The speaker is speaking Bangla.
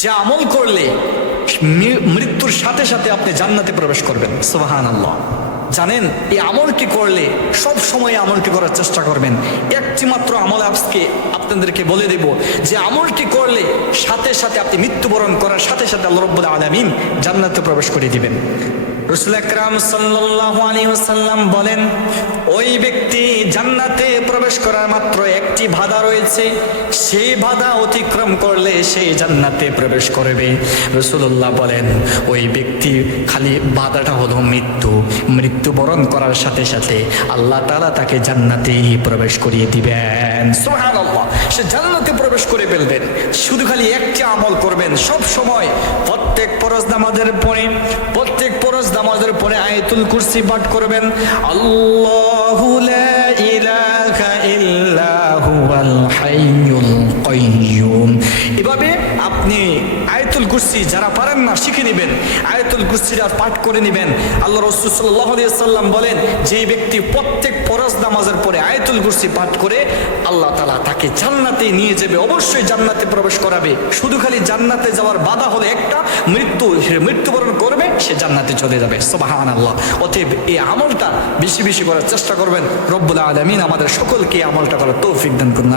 যে আমল করলে মৃত্যুর সাথে সাথে আপনি জান্নাতে প্রবেশ করবেন। সুবহানাল্লাহ। জানেন এই আমলটি করলে সব সময় আমলটি করার চেষ্টা করবেন। একটি মাত্র আমল আজকে আপনাদেরকে বলে দেব, যে আমলটি করলে সাথে সাথে আপনি মৃত্যুবরণ করার সাথে সাথে আল্লাহ রাব্বুল আলামিন জান্নাতে প্রবেশ করে দিবেন। রাসূল আকরাম সাল্লাল্লাহু আলাইহি ওয়াসাল্লাম বলেন, ওই ব্যক্তি জান্নাতে প্রবেশ করার মাত্র একটি বাধা রয়েছে, সেই বাধা অতিক্রম করলে সেই জান্নাতে প্রবেশ করবে। রাসূলুল্লাহ বলেন, ওই ব্যক্তি খালি বাধাটা হলো মৃত্যুবরণ করার সাথে সাথে আল্লাহ তাআলা তাকে জান্নাতে প্রবেশ করিয়ে দিবেন। সুবহানাল্লাহ। সে জান্নাতে প্রবেশ করে ফেলবেন। শুধু খালি একটি আমল করবেন সব সময়। প্রত্যেক ফরজ নামাজের পরে আয়াতুল কুরসি পাঠ করবেন। আল্লাহু লা ইলাহা ইল্লা হুয়াল হাইয়ুল কাইয়্যুম। এভাবে আপনি আয়াতুল কুরসি যারা পারেন না শিখে নেবেন, আয়াতুল কুরসিটা পাঠ করে নেবেন। আল্লাহ রাসূল সাল্লাল্লাহু আলাইহি ওয়াসাল্লাম বলেন, যে ব্যক্তি প্রত্যেক ফরজ নামাজের পরে আয়াতুল কুরসি পাঠ করে আল্লাহ তাআলা তাকে জান্নাতে নিয়ে যাবে, অবশ্যই জান্নাতে প্রবেশ করাবে। শুধু খালি জান্নাতে যাওয়ার বাধা হলো একটা, মৃত্যুবরণ করবে, সে জান্নাতে চলে যাবে। সুবহানাল্লাহ। অতএব এই আমলটা বেশি বেশি করার চেষ্টা করবেন। রব্বুল আলামিন আমাদের সকলকে আমলটা করার তৌফিক দান করুন।